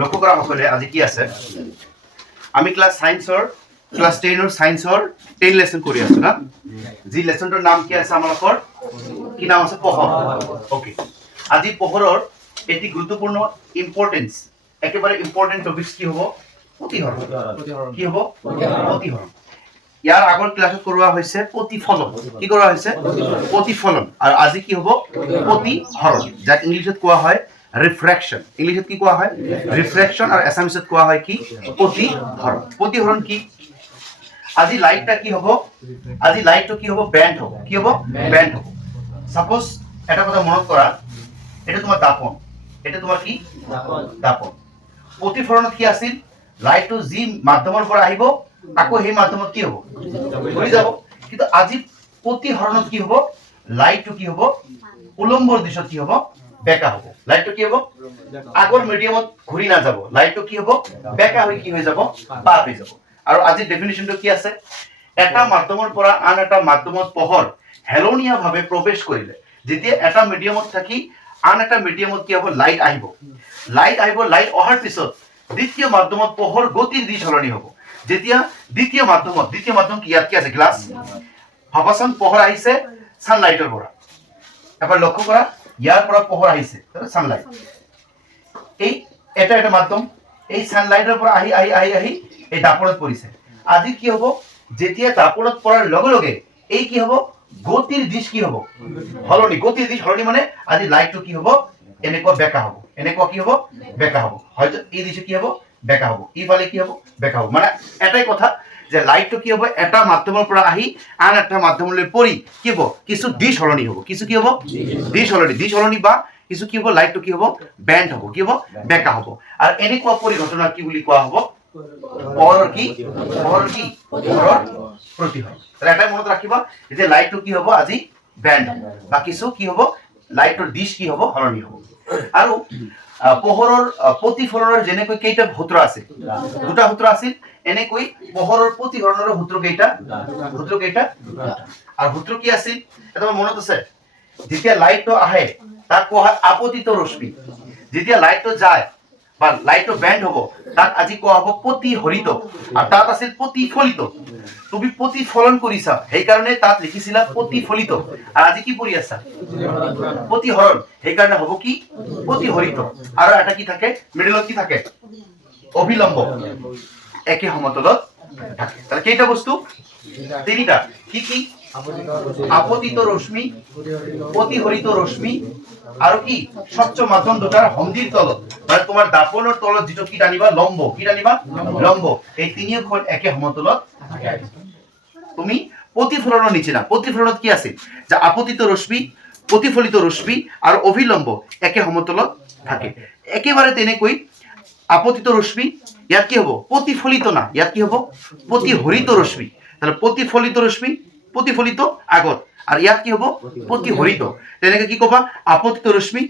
লক্ষ্য কৰা সকলে আজি কি আছে আমি ক্লাছ 10ৰ সায়েন্সৰ 10 লেসন কৰি আছো না যি লেসনটোৰ নাম কি আছে আমালোকৰ কি নাম আছে পোহৰ ওকে আজি পোহৰৰ এটি গুৰুত্বপূৰ্ণ ইম্পৰ্টেন্স একেবাৰে ইম্পৰ্টেন্ট টপিকস কি হ'ব প্ৰতিহৰণ কি হ'ব প্ৰতিহৰণ ইয়াৰ আগৰ ক্লাছত কৰোৱা হৈছে প্ৰতিফলন কি কৰোৱা হৈছে প্ৰতিফলন আৰু আজি কি হ'ব প্ৰতিহৰণ যাক ইংলিছত কোৱা হয় ৰিফ্ৰ্যাকশন ইংলিশত কি কোৱা হয় ৰিফ্ৰ্যাকশন আৰ অ্যাসামিছত কোৱা হয় কি প্ৰতিহৰণ প্ৰতিহৰণ কি আজি লাইটটা কি হ'ব আজি লাইটটো কি হ'ব ব্যান্ড হ'ব কি হ'ব ব্যান্ড হ'ব সাপোজ এটা কথা মনত কৰা এটা তোমাৰ দাপন এটা তোমাৰ কি দাপন প্ৰতিফলনত কি আছিল লাইটটো যি মাধ্যমৰ পৰা আহিব আকৌ সেই মাধ্যমত কি হ'ব ঘূৰি যাব কিন্তু আজি প্ৰতিহৰণত কি হ'ব লাইটটো কি হ'ব উলম্বৰ দিশত কি হ'ব বেকা হ'ব লাইটটো কি হ'ব আগৰ মিডিয়ামত ঘূৰি না যাব লাইটটো কি হ'ব বেকা হৈ কি হৈ যাব পাৰ হৈ যাব আৰু আজি ডেফিনিশনটো কি আছে এটা মাধ্যমৰ পৰা আন এটা মাধ্যমত পোহৰ হেলনীয়া ভাৱে প্ৰৱেশ কৰিলে যেতিয়া এটা মিডিয়ামত থাকি আন এটা মিডিয়ামত কি হ'ব লাইট আহিব লাইট অহাৰ পিছত দ্বিতীয় মাধ্যমত পোহৰ গতিৰ দিশ সলনি হ'ব যেতিয়া দ্বিতীয় মাধ্যম কি ইয়াত কি আছে গ্লাস ভাবাচোন পোহৰ আহিছে সানলাইটৰ পৰা এবাৰ লক্ষ্য কৰা ইয়াৰ পৰা পোহৰ আহিছে সানলাইট এই এটা মাধ্যম এই সানলাইটৰ পৰা আহি এই দাপনত পৰিছে আজি কি হ'ব যেতিয়া দাপনত পৰাৰ লগে লগে এই কি হ'ব গতিৰ দিশ কি হ'ব হলনি গতিৰ দিশ হলনি মানে আজি লাইটটো কি হ'ব এনেকুৱা বেকা হ'ব এনেকুৱা কি হ'ব বেকা হ'ব হয়তো এই দিশে কি হ'ব বেকা হ'ব ইফালে কি হ'ব বেকা হ'ব মানে এটাই কথা যে লাইটটো কি হ'ব এটা মাধ্যমৰ পৰা আহি আন এটা মাধ্যমলৈ পৰি কি হ'ব কিছু দিশ হলনি হ'ব কিছু কি হ'ব দিশ হলনি বা কিছু কি হ'ব লাইটটো কি হ'ব ব্যান্ড হ'ব কি হ'ব বেকা হ'ব আৰু এনেকুৱা পৰিঘটনা কি বুলি কোৱা হ'ব পোহৰৰ প্ৰতিহৰণ তাহলে এটাই মনত ৰাখিবা যে লাইটটো কি হ'ব আজি ব্যান্ড বা কিছু কি হ'ব লাইটৰ দিশ কি হ'ব হলনি হ'ব আৰু পোহৰৰ প্ৰতিফলনৰ যেনেকৈ কেইটা সূত্ৰ আছে দুটা সূত্ৰ আছিল এনেকৈ পোহৰৰ প্ৰতিহৰণৰ সূত্ৰ কেইটা আৰু সূত্ৰ কি আছিল এটা মনত আছে যেতিয়া লাইটটো আহে তাক কোৱা হয় আপতিত ৰশ্মি যেতিয়া লাইটটো যায় বা লাইটটো ব্যান্ড হ'ব তাক আজি কোৱা হ'ব প্ৰতিহৰিত আৰু তাত আছিল প্ৰতিফলিত তুমি প্ৰতিফলন কৰিছা সেই কাৰণে তাত লিখিছিলা প্ৰতিফলিত আৰু আজি কি পঢ়ি আছা প্ৰতিহৰণ সেই কাৰণে হ'ব কি প্ৰতিহৰিত আৰু এটা কি থাকে মিডলত কি থাকে অভিলম্ব একে সমতলত থাকে তাহলে কেইটা বস্তু তিনিটা কি আপতিত ৰশ্মি প্ৰতিহৰিত ৰশ্মি আৰু কি স্বচ্ছ মাধ্যম দুটাৰ সন্ধিৰ তলত মানে তোমাৰ দাপনৰ তলত যেটো কি টানিবা লম্ব এই তিনিওখন একে সমতলত থাকে তুমি প্ৰতিফলনৰ নিচিনা প্ৰতিফলনত কি আছে যে আপতিত ৰশ্মি প্ৰতিফলিত ৰশ্মি আৰু অভিলম্ব একে সমতলত থাকে একেবাৰে তেনেকৈ আপতিত ৰশ্মি ইয়াত কি হ'ব প্ৰতিফলিত না ইয়াত কি হ'ব প্ৰতিহৰিত ৰশ্মি তাহলে প্ৰতিফলিত ৰশ্মি প্ৰতিফলিত আগত আৰু ইয়াত কি হ'ব প্ৰতিহৰিত তেনেকৈ কি ক'বা আপতিত ৰশ্মি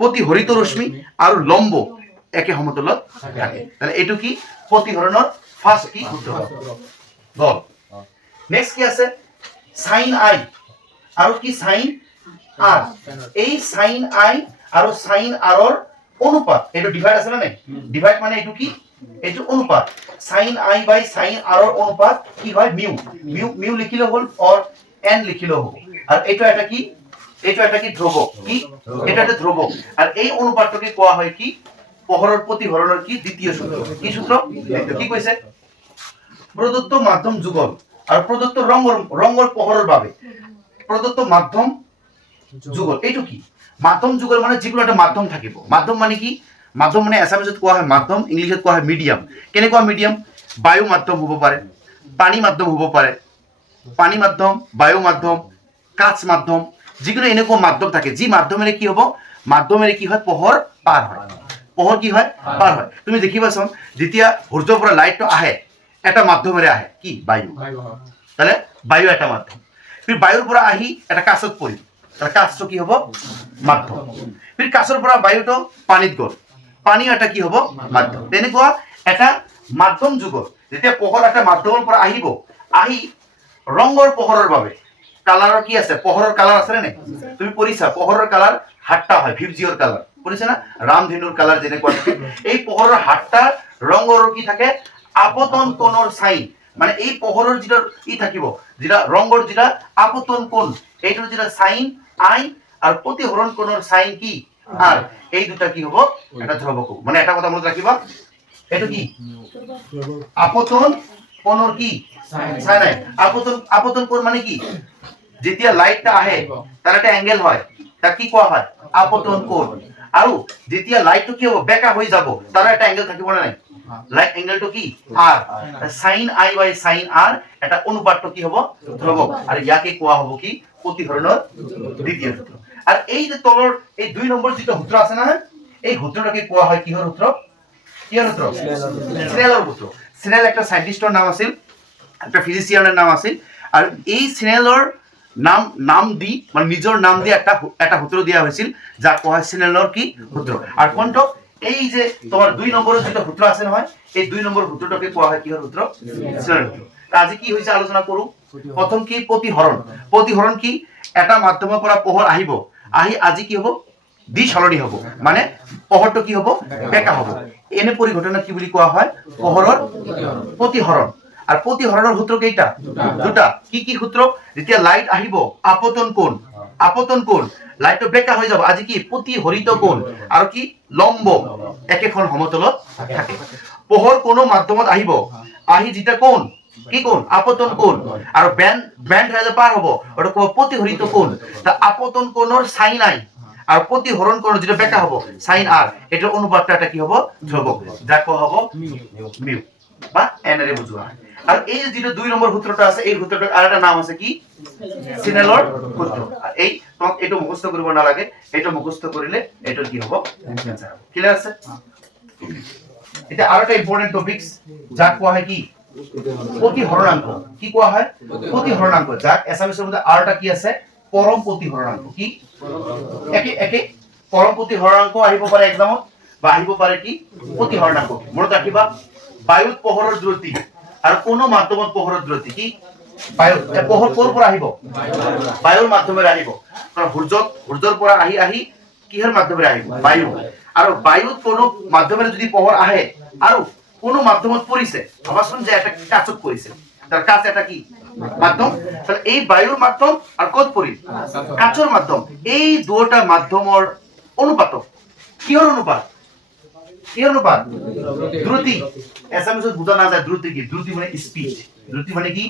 প্ৰতিহৰিত ৰশ্মি আৰু লম্ব একে সমতলত থাকে তাহলে এটো কি প্ৰতিহৰণৰ ফাৰ্স্ট কি সূত্ৰ গল নেক্সট কি আছে সাইন আই আৰু কি সাইন আৰ এই সাইন আই আৰু সাইন আৰৰ অনুপাত এটো ডিভাইড আছে না নাই ডিভাইড মানে এটো কি এটো অনুপাত সাইন আই বাই সাইন আৰৰ অনুপাত কি হয় মিউ লিখিলে হল অৰ এন লিখিলে হ'ব আৰু এটো এটা কি ধ্ৰুবক কি এটা একটা ধ্ৰুবক আৰু এই অনুপাতটোকে কোৱা হয় কি পোহৰৰ প্ৰতিহৰণৰ কি দ্বিতীয় সূত্ৰ কি সূত্ৰ কি কৈছে প্ৰদত্ত মাধ্যম যুগল আৰু প্ৰদত্ত ৰঙৰ পোহৰৰ বাবে প্ৰদত্ত মাধ্যম যুগল এইটো কি মাধ্যম যুগল মানে যিকোনো একটা মাধ্যম থাকিব মাধ্যম মানে কি মাধ্যম মানে এছামিছত কোৱা হয় মাধ্যম ইংলিছত কোৱা হয় মিডিয়াম কেনেকুৱা মিডিয়াম বায়ু মাধ্যম হ'ব পাৰে পানী মাধ্যম হ'ব পাৰে পানী মাধ্যম বায়ু মাধ্যম কাঁচ মাধ্যম যিকোনো এনেকুৱা মাধ্যম থাকে যি মাধ্যমেৰে কি হ'ব মাধ্যমেৰে কি হয় পোহৰ পাৰ হয় পোহৰ কি হয় পাৰ হয় তুমি দেখিবাচোন যেতিয়া সূৰ্যৰ পৰা লাইটটো আহে এটা মাধ্যমেৰে আহে কি বায়ু তাহলে বায়ু এটা মাধ্যম ফিৰ বায়ুৰ পৰা আহি এটা কাঁচত পৰিল তাহলে কাঁচটো কি হ'ব মাধ্যম ফিৰ কাঁচৰ পৰা বায়ুটো পানীত গ'ল পানী এটা কি হ'ব মাধ্যম তেনেকুৱা এটা মাধ্যম যুগত যেতিয়া পোহৰ এটা মাধ্যমৰ পৰা আহিব আহি ৰঙৰ পোহৰৰ বাবে কালাৰৰ কি আছে পোহৰৰ কালাৰ আছে নে তুমি পঢ়িছা পোহৰৰ কালাৰ 8টা হয় ভিবজিওৰ কালাৰ বুজিছে না ৰামধেনুৰ কালাৰ যেনেকুৱা থাকে এই পোহৰৰ হাতটা ৰঙৰ কি থাকে আপতন কোণৰ সাইন মানে এই পোহৰৰ যেটা ই থাকিব যেটা ৰঙৰ যেটা আপতন কোণ এইটোৰ যেটা সাইন আই আৰ প্ৰতিহৰণ কোণৰ সাইন কি আৰ এই দুটা কি হবো এটা ধ্ৰুবক মানে এটা কথা মনে ৰাখিবা এটা কি আপতন কোণৰ কি সাইন আই আপতন কোণ মানে কি যেতিয়া লাইটটা আহে তার একটা অ্যাঙ্গেল হয় তার কি কোয়া হয় আপতন কোণ আর যেতিয়া লাইটটো কি হবে বেকা হয়ে যাব তার একটা অ্যাঙ্গেল থাকিব না নাই লাইট অ্যাঙ্গেলটো কি আর সাইন আই বাই সাইন আর এটা অনুপাতটো কি হবো ধ্রুবক আর ইয়াকে কোয়া হবো কি প্ৰতিহৰণৰ দ্বিতীয় সূত্ৰ আৰ এই যে তলৰ এই 2 নম্বৰ যেটা সূত্ৰ আছে না এই সূত্ৰটাকে কোয়া হয় কিহৰ সূত্ৰ স্নেলৰ সূত্ৰ স্নেল একটা সায়েন্টিস্টৰ নাম আছিল একটা ফিজিশিয়ানেৰ নাম আছিল আৰ এই স্নেলৰ নাম দি মানে নিজৰ নাম দিয়ে একটা সূত্ৰ দিয়া হৈছিল যাক কোৱা হয় স্নেলৰ কি সূত্ৰ আৰ কোনটো এই যে তোমাৰ 2 নম্বৰেৰ যেটা সূত্ৰ আছে নহয় এই 2 নম্বৰ সূত্ৰটাকে কোৱা হয় কিহৰ সূত্ৰ স্নেলৰ সূত্ৰ আজি কি হৈছে আলোচনা কৰো প্ৰথম কি প্ৰতিহৰণ কি এটা মাধ্যমৰ পৰা পোহৰ আহিব আহি আজি কি হ'ব দি সলনি হ'ব মানে পোহৰটো কি হ'ব বেকা হ'ব এনে পৰিঘটনা কি বুলি কোৱা হয় পোহৰৰ প্রতিহরণ আর প্রতিহরণের সূত্র কেইটা দুটা কি সূত্র যেতিয়া লাইট আহিব আপতন কোণ লাইটটো বেকা হৈ যাব আজি কি প্রতিহরিত কোণ আর কি লম্ব একেখন সমতলত থাকে পোহৰ কোনো মাধ্যমত আহিব আহি যেটা কোণ কি কোণ আপতন কোণ আর ব্যান্ড হয়ে পার হবো ওটা কোন প্রতিহরিত কোণ তা আপতন কোণৰ সাইন আই আর প্রতিহরণ কোণ যেটা বেকা হবো সাইন আর এটার অনুপাতটা কি হবো ধ্রুবক যা কোয়া হবো মিউ বা এন এর বুঝোয়া আর এই যে 2 নম্বর সূত্রটা আছে এই সূত্রটার আরেকটা নাম আছে কি স্নেলৰ সূত্ৰ এই তোমাক এটো মুখস্থ কৰিব না লাগে এটো মুখস্থ কৰিলে এটো কি হ'ব অ্যানসাৰ হ'ব ক্লিয়াৰ আছে এটা আৰেকটা ইম্পৰ্টেন্ট টপিকস যা কোৱা হয় কি প্ৰতিহৰণাঙ্ক কি কোৱা হয় প্ৰতিহৰণাঙ্ক যাক এসামিসেৰ মধ্যে আৰেকটা কি আছে পৰম প্ৰতিহৰণাঙ্ক কি একে পৰম প্ৰতিহৰণাঙ্ক আহিব পাৰে এক্সামত বা আহিব পাৰে কি প্ৰতিহৰণাঙ্ক মনত ৰাখিবা বায়ুত পোহৰৰ দ্ৰুতি আৰ কোন মাধ্যমত পোহৰৰ দ্ৰুতি কি বায়ু পোহৰ কোৰ পৰা আহিব বায়ুৰ মাধ্যমেৰে আহিব কাৰণ সূৰ্যৰ পৰা আহি কিহৰ মাধ্যমেৰে আহিব বায়ু আৰ বায়ুত কোন মাধ্যমেৰে যদি পোহৰ আহে আৰ কোন মাধ্যমত পৰিছে ভাবাচোন যে এটা কাচত পৰিছে তাৰ কাচ এটা কি মাধ্যম তাহলে এই বায়ুৰ মাধ্যম আৰ কত পৰি কাচৰ মাধ্যম এই দুটা মাধ্যমৰ অনুপাত কিহৰ অনুপাত দ্রুতি এসামিসত বুঝা না যায় দ্রুতি কি দ্রুতি মানে কি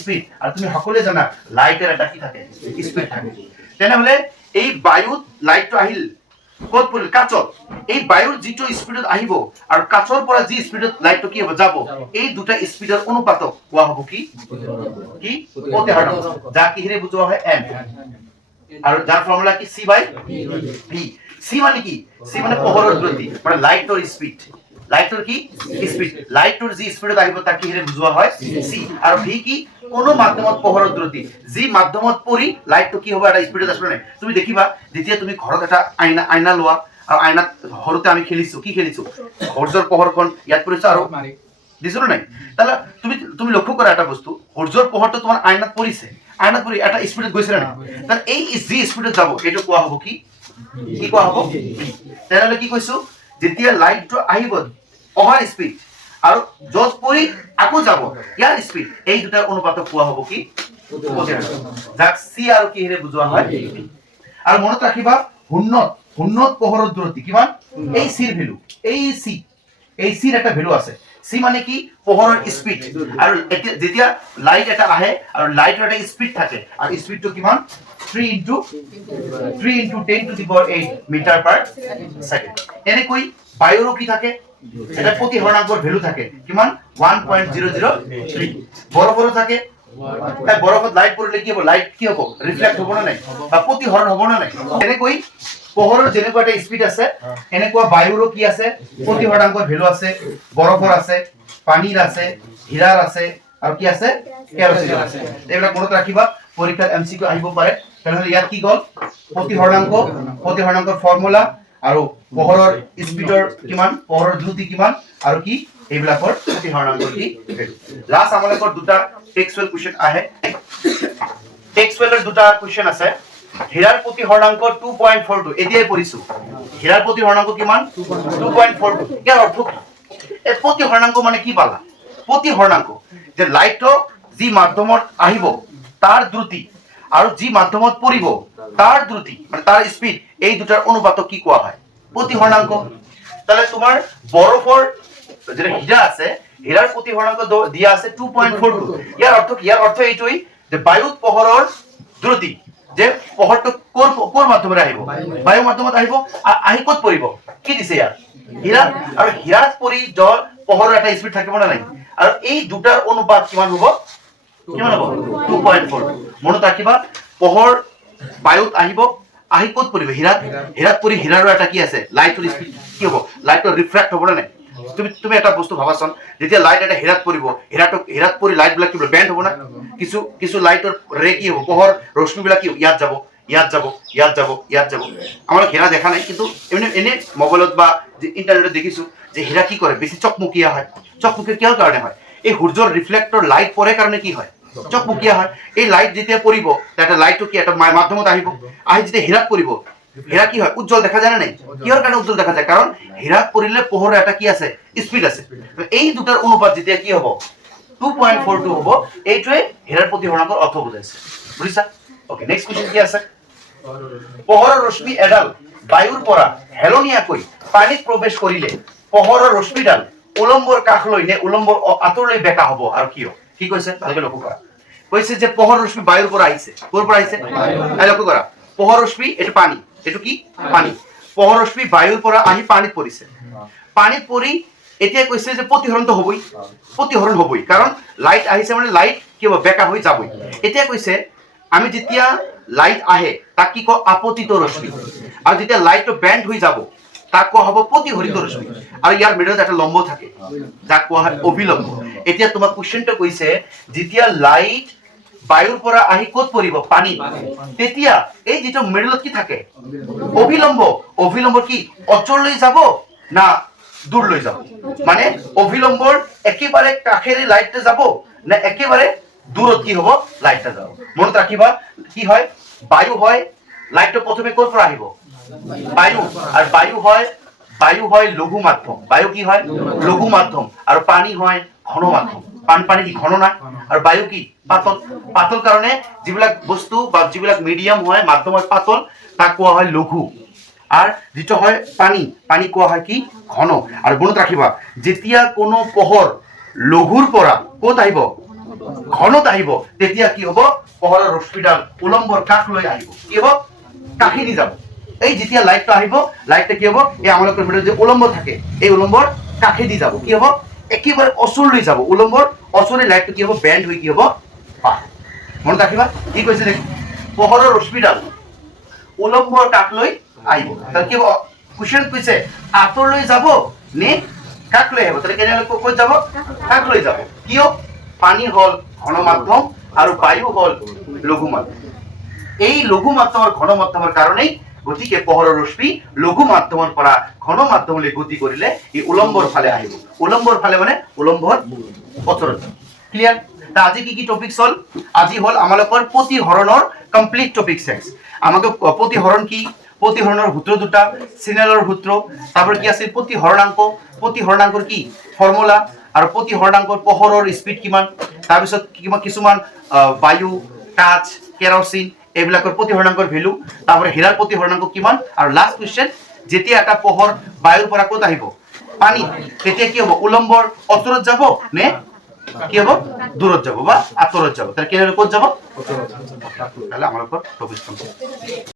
স্পিড আর তুমি সকলে জানা লাইটের একটা কি থাকে স্পিড থাকে তেনেহলে এই বায়ুত লাইটটো আহিল কত পৰিল কাচত এই বায়ুৰ যেটো স্পিডত আহিব আৰ কাচৰ পৰা যি স্পিডত লাইটটো কি হ'ব যাব এই দুটা স্পিডৰ অনুপাতক কোৱা হ'ব কি প্ৰতিহৰণ যা কিহৰে বুজোৱা হয় এন আৰ যাৰ ফৰ্মুলা কি সি বাই ভি সি মানে কি সি মানে পোহৰৰ দ্ৰুতি মানে লাইটৰ স্পিড লাইটৰ কি স্পিড লাইটৰ যি স্পিডত আহিব তাক কিহৰে বুজোৱা হয় সি আৰ ভি কি কোন মাধ্যমত পোহৰৰ দ্ৰুতি যি মাধ্যমত পৰি লাইটটো কি হ'ব এটা স্পিডত আসবে না তুমি দেখিবা যেতিয়া তুমি ঘৰত এটা আইনা লোৱা আৰ আইনাত সৰুতে আমি খেলিছো সূৰ্যৰ পোহৰখন ইয়াত পৰিছে আৰু দিছো নাই তাহলে তুমি লক্ষ্য কৰা এটা বস্তু সূৰ্যৰ পোহৰটো তোমাৰ আইনাত পৰিছে আইনাত পৰি এটা স্পিডত গৈছে না তাহলে এই যি স্পিডত যাব এটো কোৱা হ'ব কি কোৱা হ'ব তেনেহলে কি কৈছো যেতিয়া লাইটটো আহিব অভাৰ স্পিড আৰ যত পৰি আকৌ যাব ইয়াৰ স্পিড এই দুটাৰ অনুপাতক কোৱা হ'ব কি যাক সি আৰু কিহৰে বুজোৱা হয় আৰ মনত ৰাখিবা উন্নত পোহৰৰ দ্ৰুতি কিমান এই সিৰ ভ্যালু এই সিৰ একটা ভ্যালু আছে সি মানে কি পোহৰৰ স্পিড আৰ যেতিয়া লাইট এটা আহে আৰ লাইটৰ এটা স্পিড থাকে আর স্পিডটো কিমান 3 into 10 to the power 8 metre per second এনেকৈ বায়ুৰো কি থাকে এটা প্ৰতিহৰণাঙ্কৰ ভ্যালু থাকে কিমান 1.003 বৰফৰো থাকে তাই বৰফত লাইট পৰিলে কি হ'ব লাইট কি হ'ব রিফ্লেক্ট হ'ব না নাই বা প্রতিহরণ হ'ব না নাই এনেকৈ পোহৰৰ যেনেকুৱা এটা স্পিড আছে এনেকুৱা বায়ুৰো কি আছে প্ৰতিহৰণাঙ্কৰ ভ্যালু আছে বৰফৰ আছে পানীৰ আছে হীৰাৰ আছে আৰু কি আছে কেৰোচিনৰ আছে এইবিলাক মনত ৰাখিবা পৰীক্ষাত এমসিকিউ আহিব পাৰে তাহলে ইয়াত কি গল প্ৰতিহৰণাঙ্কৰ ফৰ্মুলা আৰু পোহৰৰ স্পিডৰ কিমান পোহৰৰ দ্ৰুতি কিমান আৰু কি এইবিলাকৰ প্ৰতিহৰণাঙ্কৰ কি লাস্ট আমালোকৰ দুটা টেক্সচুৱেল কোৱেশ্চন আহে টেক্সচুৱেলৰ দুটা কোৱেশ্চন আছে হীৰাৰ প্ৰতি হৰণাংক 2.42 এতিয়াই পঢ়িছো হীৰাৰ প্ৰতি হৰণাংক কিমান 2.42 ইয়াৰ অৰ্থ কি এই প্ৰতি হৰণাংক মানে কি পালা প্ৰতি হৰণাংক যে লাইটটো যি মাধ্যমত আহিব তাৰ দ্ৰুতি আৰু যি মাধ্যমত পৰিব তাৰ দ্ৰুতি মানে তাৰ স্পিড এই দুটাৰ অনুপাতক কি কোৱা হয় প্ৰতি হৰণাংক তাহলে তোমাৰ বৰফৰ যেটা হীৰা আছে হীৰাৰ প্ৰতি হৰণাংক দিয়া আছে 2.42 ইয়াৰ অৰ্থ এইটোই যে বায়ুত পোহৰৰ দ্ৰুতি যে পোহৰটো কোৰ মাধ্যমেৰে আহিব বায়ু মাধ্যমত আহিব আহি ক'ত পৰিব কি দিছে ইয়াৰ হীৰা আৰু হীৰাত পৰি জল পোহৰৰ এটা স্পিড থাকিব না নাই আৰু এই দুটাৰ অনুপাত কিমান হ'ব 2.4 মনত ৰাখিবা পোহৰ বায়ুত আহিব আহি ক'ত পৰিব হীৰাত পৰি হীৰাৰ এটা কি আছে লাইটৰ স্পিড কি হ'ব লাইটৰ ৰিফ্ৰেক্ট হ'ব না নাই তুমি এটা বস্তু ভাবাচোন যেতিয়া লাইট এটা হীৰাত পৰিব হীৰাত পৰি লাইট বিলাক কি বেণ্ড হ'ব না কিছু লাইটৰ ৰে কি হ'ব পোহৰ ৰশ্মি বিলাক কি ইয়াত যাব আমাৰ হীৰা দেখা নাই কিন্তু এনে মোবাইলত বা ইন্টাৰনেটত দেখিছো যে হীৰা কি কৰে বেছি চকমকীয়া হয় চকমকীয়া কিহৰ কাৰণে হয় এই সূৰ্যৰ ৰিফ্লেক্টৰ লাইট পৰে কাৰণে কি হয় চকমকীয়া হয় এই লাইট যেতিয়া পৰিব এটা লাইটটো কি এটা মাধ্যমত আহিব আহি যেতিয়া হীৰাত পৰিব হীৰা কি হয় উজ্জ্বল দেখা যায় না নাই কিহৰ কাৰণে উজ্জ্বল দেখা যায় কাৰণ হীৰাত পৰিলে পোহৰৰ এটা কি আছে স্পিড আছে এই দুটাৰ অনুপাত যেতিয়া কি হ'ব 2.42 হ'ব এইটোৱে হীৰাৰ প্ৰতি হৰণাংকৰ অৰ্থ বুজাইছে বুজিছা ওকে নেক্সট কোৱেশ্চন কি আছে পোহৰৰ ৰশ্মি এডাল বায়ুৰ পৰা হেলনীয়াকৈ পানীত প্ৰৱেশ কৰিলে পোহৰৰ ৰশ্মিডাল উলম্বৰ কাষলৈ নে উলম্বৰ আঁতৰলৈ বেকা হ'ব আৰু কিয় কি কৈছে ভালকৈ লক্ষ্য কৰা কৈছে যে পোহৰ ৰশ্মি বায়ুৰ পৰা আহিছে ক'ৰ পৰা আহিছে লক্ষ্য কৰা পোহৰ ৰশ্মি এটো পানী এটো কি পানী পোহৰ ৰশ্মি বায়ুৰ পৰা আহি পানীত পৰিছে পানীত পৰি এতিয়া কৈছে যে প্ৰতিহৰণ হ'বই কাৰণ লাইট আহিছে মানে লাইট কি হ'ব বেকা হৈ যাবই এতিয়া কৈছে আমি যেতিয়া লাইট আহে তাক কি কয় আপতিত ৰশ্মি আৰু যেতিয়া লাইটটো বেণ্ড হৈ যাব তাক কোৱা হ'ব প্ৰতিহৰিত ৰশ্মি আৰু ইয়াৰ মিডলত এটা লম্ব থাকে যাক কোৱা হয় অভিলম্ব এতিয়া তোমাক কোৱেশ্চনটো কৈছে যেতিয়া লাইট বায়ুৰ পৰা আহি ক'ত পৰিব পানী তেতিয়া এই যেটো মিডলত কি থাকে অভিলম্ব কি অচললৈ যাব না দূৰলৈ যাব মানে অভিলম্বৰ একেবাৰে কাষেৰে লাইটটা যাব না একেবাৰে দূৰত কি হ'ব লাইটটা যাব মনত ৰাখিবা কি হয় বায়ু হয় লাইটটো প্ৰথমে ক'ৰ পৰা আহিব বায়ু আৰু বায়ু হয় লঘু মাধ্যম বায়ু কি হয় লঘু মাধ্যম আৰু পানী হয় ঘন মাধ্যম পানী কি ঘন না আৰু বায়ু কি পাতল কাৰণে যিবিলাক বস্তু বা যিবিলাক মিডিয়াম হয় মাধ্যম হয় পাতল তাক কোৱা হয় লঘু আৰ যেটা হয় পানী কোৱা হয় কি ঘন আৰু মনত ৰাখিবা যেতিয়া কোনো পোহৰ লঘুৰ পৰা ক'ত আহিব ঘনত আহিব তেতিয়া কি হ'ব পোহৰৰ ৰশ্মিডাল উলম্বৰ কাষ লৈ আহিব কি হ'ব কাষেদি যাব এই যেতিয়া লাইটটো আহিব লাইটটা কি হ'ব এই আমালোকৰ মিডলত যে উলম্ব থাকে এই উলম্বৰ কাষেদি যাব কি হ'ব একেবাৰে অচললৈ যাব উলম্বৰ অচলে লাইটটো কি হ'ব বেণ্ড হৈ কি হ'ব পাৰ মনত ৰাখিবা কি কৈছে দেখি পোহৰৰ ৰশ্মিডাল উলম্বৰ কাষ লৈ আহিব তাহলে কি কোশ্চেন কৈছে আঁতৰলৈ যাব নে কাষ লৈ আহিব তাহলে কেনেকৈ ক'ত যাব কাষ লৈ যাব কিয় পানী হল ঘন মাধ্যম আৰু বায়ু হল লঘু মাধ্যম এই লঘু মাধ্যম আৰু ঘন মাধ্যমৰ কাৰণেই গতিকে পোহৰৰ ৰশ্মি লঘু মাধ্যমৰ পৰা ঘন মাধ্যমলৈ গতি কৰিলে ই উলম্বৰ ফালে আহিব উলম্বৰ ফালে মানে উলম্বৰ ওচৰত ক্লিয়াৰ তা আজি কি টপিক হল আজি হল আমালোকৰ প্ৰতিহৰণৰ কমপ্লিট টপিক সেক্স আমাকে প্ৰতিহৰণ কি প্ৰতিহৰণৰ সূত্ৰ দুটা সিনেলৰ সূত্ৰ তাৰপৰ কি আছে প্ৰতিহৰণাংকৰ কি ফৰ্মুলা আৰু প্ৰতিহৰণাংকৰ পোহৰৰ স্পিড কিমান তাৰ পিছত কিছুমান বায়ু কাচ কেৰোচিন এইবিলাকৰ প্ৰতিহৰণাংকৰ ভ্যালু তাৰপৰে হীৰাৰ প্ৰতিহৰণাংক কিমান আৰু লাস্ট কোৱেশ্চন যেতিয়া এটা পোহৰ বায়ুৰ পৰা ক'ত আহিব পানী তেতিয়া কি হ'ব উলম্বৰ ওচৰত যাব নে কি হ'ব দূৰত যাব বা আঁতৰত যাব তাহলে কেনেকৈ ক'ত যাব তাহলে আমালোকৰ টপিক